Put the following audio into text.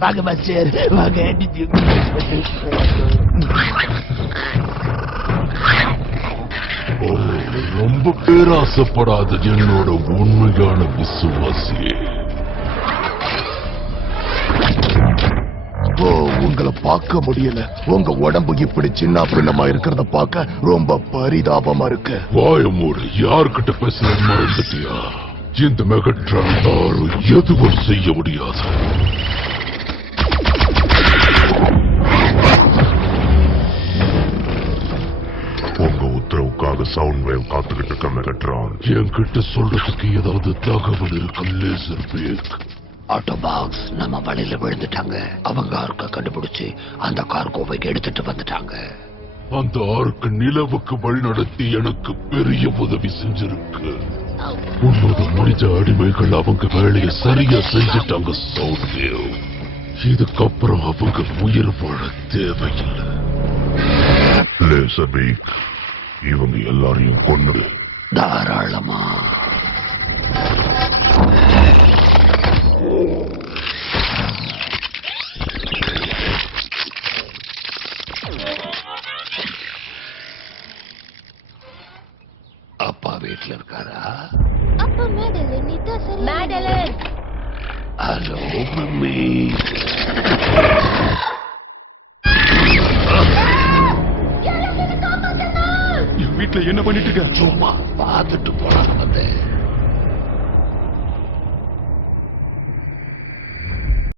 வாங்க மாஸ்டர் வாங்க. ரொம்ப பேராசைப்படாத என்னோட உண்மையான விசுவாசியே. உங்களை பார்க்க முடியல. உங்க உடம்பு இப்படி சின்ன பின்னமா இருக்கிறத பார்க்க ரொம்ப பரிதாபமா இருக்கு. வாயமூடு, யார்கிட்ட பேசுற மறந்துட்டியா? இந்த மெகட்ரான் யாரும் எதுவும் செய்ய முடியாது. உங்க உத்தரவுக்காக சவுண்ட் வேவ் காத்துக்கிட்டு இருக்க மெகட்ரான். என்கிட்ட சொல்றதுக்கு ஏதாவது தகவல் இருக்கு லேசர் பேக்? ஆட்டோபாக்ஸ் நம்ம வழியில விழுந்துட்டாங்க. அவங்க ஆர்க்க கண்டுபிடிச்சு அந்த கார்கோவை எடுத்துட்டு வந்துட்டாங்க. அந்த ஆர்க்கு நிலவுக்கு வழிநடத்தி எனக்கு பெரிய உதவி செஞ்சிருக்கு. உன்னோட மனித அடிமைகள் அவங்க வேலையை சரியா செஞ்சுட்டாங்க சவுண்ட். இதுக்கப்புறம் அவங்க உயிர் வாழ தேவையில்லை. லேசர் பேக், இவங்க எல்லாரையும் கொன்னுடு. தாராளமா. அப்பா வீட்டுல இருக்காரா? அப்பா மேடலின் இதா சரி. மேடலின். Hello mummy. வீட்டுல என்ன பண்ணிட்டு இருக்க? சும்மா பார்த்துட்டு போலாம் வந்தேன்.